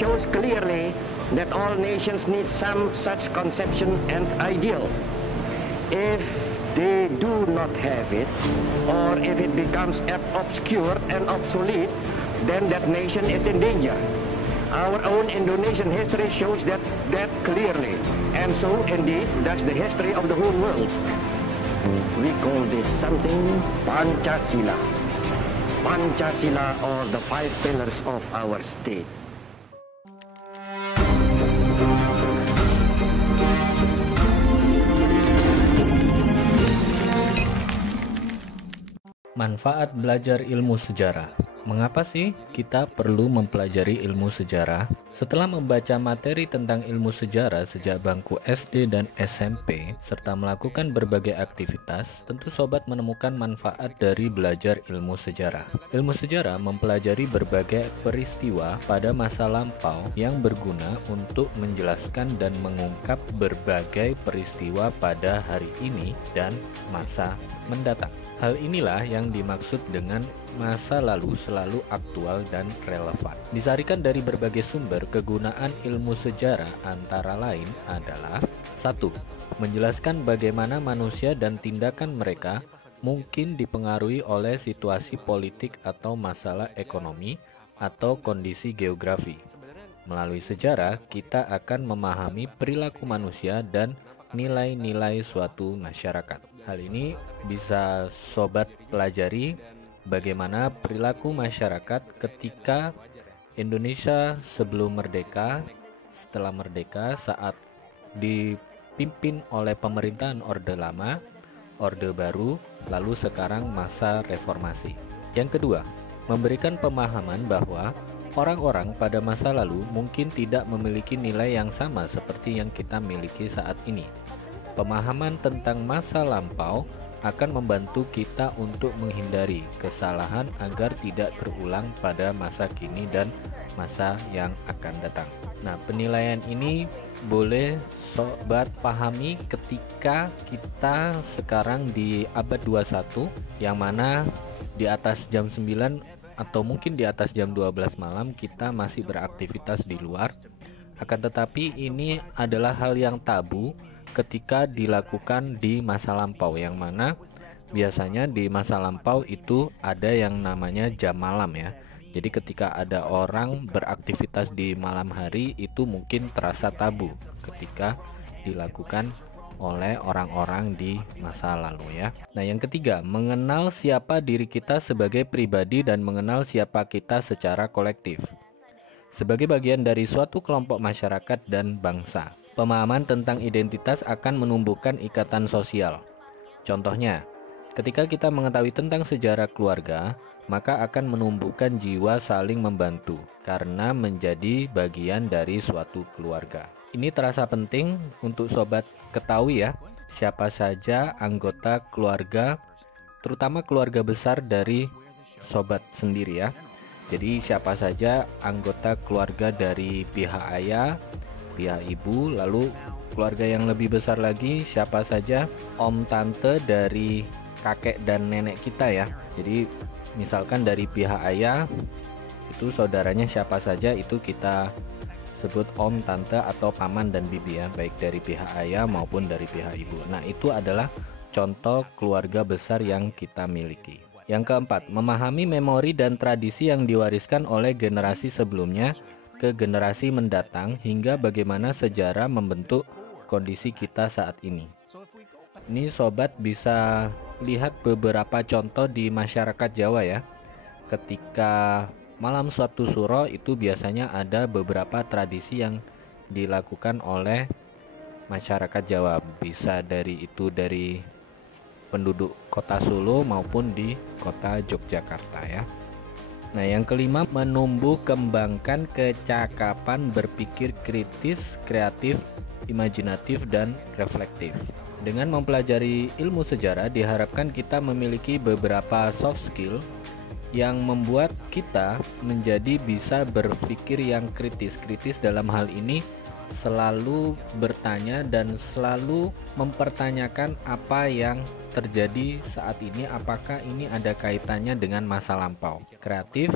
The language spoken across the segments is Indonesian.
shows clearly that all nations need some such conception and ideal. If they do not have it, or if it becomes obscure and obsolete, then that nation is in danger. Our own Indonesian history shows that clearly, and so indeed does the history of the whole world. We call this something Pancasila. Pancasila, or the 5 pillars of our state. Manfaat belajar ilmu sejarah. Mengapa sih kita perlu mempelajari ilmu sejarah? Setelah membaca materi tentang ilmu sejarah sejak bangku SD dan SMP, serta melakukan berbagai aktivitas, tentu sobat menemukan manfaat dari belajar ilmu sejarah. Ilmu sejarah mempelajari berbagai peristiwa pada masa lampau yang berguna untuk menjelaskan dan mengungkap berbagai peristiwa pada hari ini dan masa mendatang. Hal inilah yang dimaksud dengan masa lalu selalu aktual dan relevan. Disarikan dari berbagai sumber, kegunaan ilmu sejarah antara lain adalah 1. Menjelaskan bagaimana manusia dan tindakan mereka mungkin dipengaruhi oleh situasi politik atau masalah ekonomi atau kondisi geografi. Melalui sejarah, kita akan memahami perilaku manusia dan nilai-nilai suatu masyarakat. Hal ini bisa sobat pelajari bagaimana perilaku masyarakat ketika Indonesia sebelum merdeka, setelah merdeka, saat dipimpin oleh pemerintahan Orde Lama, Orde Baru, lalu sekarang masa reformasi. Yang kedua, memberikan pemahaman bahwa orang-orang pada masa lalu mungkin tidak memiliki nilai yang sama seperti yang kita miliki saat ini. Pemahaman tentang masa lampau akan membantu kita untuk menghindari kesalahan agar tidak terulang pada masa kini dan masa yang akan datang. Nah, penilaian ini boleh sobat pahami ketika kita sekarang di abad 21, yang mana di atas jam 9 atau mungkin di atas jam 12 malam kita masih beraktivitas di luar. Akan tetapi ini adalah hal yang tabu ketika dilakukan di masa lampau, yang mana biasanya di masa lampau itu ada yang namanya jam malam ya. Jadi ketika ada orang beraktivitas di malam hari itu mungkin terasa tabu ketika dilakukan oleh orang-orang di masa lalu ya. Nah, yang ketiga, mengenal siapa diri kita sebagai pribadi dan mengenal siapa kita secara kolektif. Sebagai bagian dari suatu kelompok masyarakat dan bangsa, pemahaman tentang identitas akan menumbuhkan ikatan sosial. Contohnya, ketika kita mengetahui tentang sejarah keluarga, maka akan menumbuhkan jiwa saling membantu karena menjadi bagian dari suatu keluarga. Ini terasa penting untuk sobat ketahui ya, siapa saja anggota keluarga, terutama keluarga besar dari sobat sendiri ya. Jadi siapa saja anggota keluarga dari pihak ayah, pihak ibu, lalu keluarga yang lebih besar lagi siapa saja om tante dari kakek dan nenek kita ya. Jadi misalkan dari pihak ayah itu saudaranya siapa saja, itu kita sebut om, tante, atau paman dan bibi ya, baik dari pihak ayah maupun dari pihak ibu. Nah, itu adalah contoh keluarga besar yang kita miliki. Yang keempat, memahami memori dan tradisi yang diwariskan oleh generasi sebelumnya ke generasi mendatang hingga bagaimana sejarah membentuk kondisi kita saat ini. Ini sobat bisa lihat beberapa contoh di masyarakat Jawa ya. Ketika malam suatu suro itu biasanya ada beberapa tradisi yang dilakukan oleh masyarakat Jawa. Bisa dari penduduk kota Solo maupun di kota Yogyakarta ya. Nah, yang kelima, menumbuh kembangkan kecakapan berpikir kritis, kreatif, imajinatif, dan reflektif. Dengan mempelajari ilmu sejarah diharapkan kita memiliki beberapa soft skill yang membuat kita menjadi bisa berpikir yang kritis. Kritis dalam hal ini selalu bertanya dan selalu mempertanyakan apa yang terjadi saat ini, apakah ini ada kaitannya dengan masa lampau. Kreatif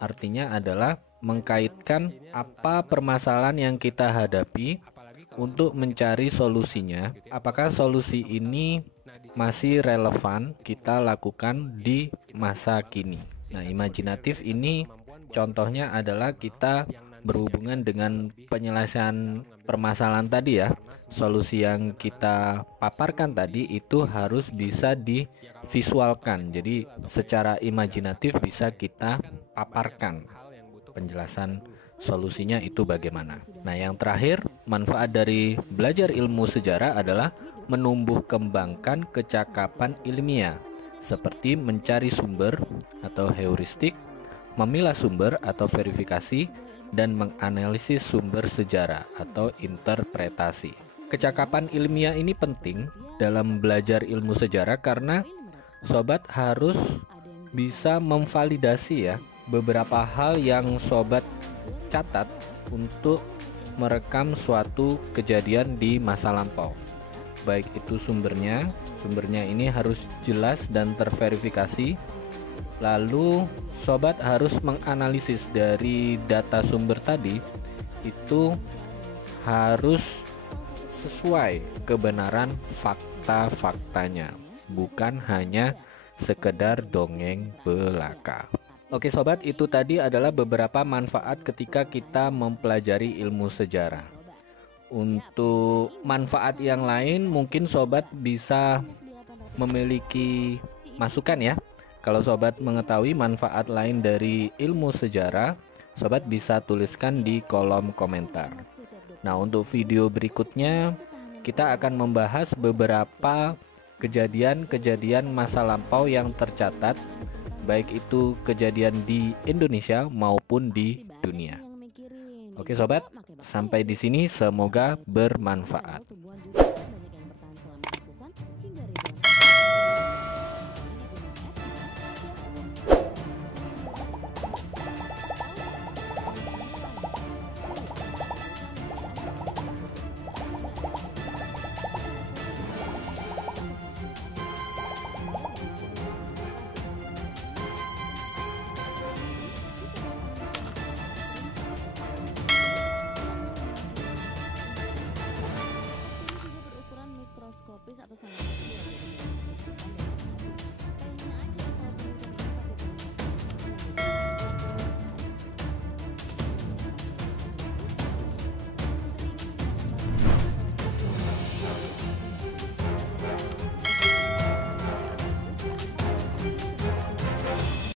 artinya adalah mengkaitkan apa permasalahan yang kita hadapi untuk mencari solusinya. Apakah solusi ini masih relevan kita lakukan di masa kini? Nah, imajinatif ini contohnya adalah kita berhubungan dengan penyelesaian permasalahan tadi ya. Solusi yang kita paparkan tadi itu harus bisa divisualkan. Jadi secara imajinatif bisa kita paparkan penjelasan solusinya itu bagaimana. Nah, yang terakhir, manfaat dari belajar ilmu sejarah adalah menumbuh kembangkan kecakapan ilmiah seperti mencari sumber atau heuristik, memilah sumber atau verifikasi, dan menganalisis sumber sejarah atau interpretasi. Kecakapan ilmiah ini penting dalam belajar ilmu sejarah karena sobat harus bisa memvalidasi ya beberapa hal yang sobat catat untuk merekam suatu kejadian di masa lampau. Baik itu sumbernya ini harus jelas dan terverifikasi. Lalu sobat harus menganalisis dari data sumber tadi itu harus sesuai kebenaran fakta-faktanya, bukan hanya sekedar dongeng belaka. Oke sobat, itu tadi adalah beberapa manfaat ketika kita mempelajari ilmu sejarah. Untuk manfaat yang lain mungkin sobat bisa memiliki masukan ya. Kalau sobat mengetahui manfaat lain dari ilmu sejarah, sobat bisa tuliskan di kolom komentar. Nah, untuk video berikutnya kita akan membahas beberapa kejadian-kejadian masa lampau yang tercatat, baik itu kejadian di Indonesia maupun di dunia. Oke sobat, sampai di sini semoga bermanfaat.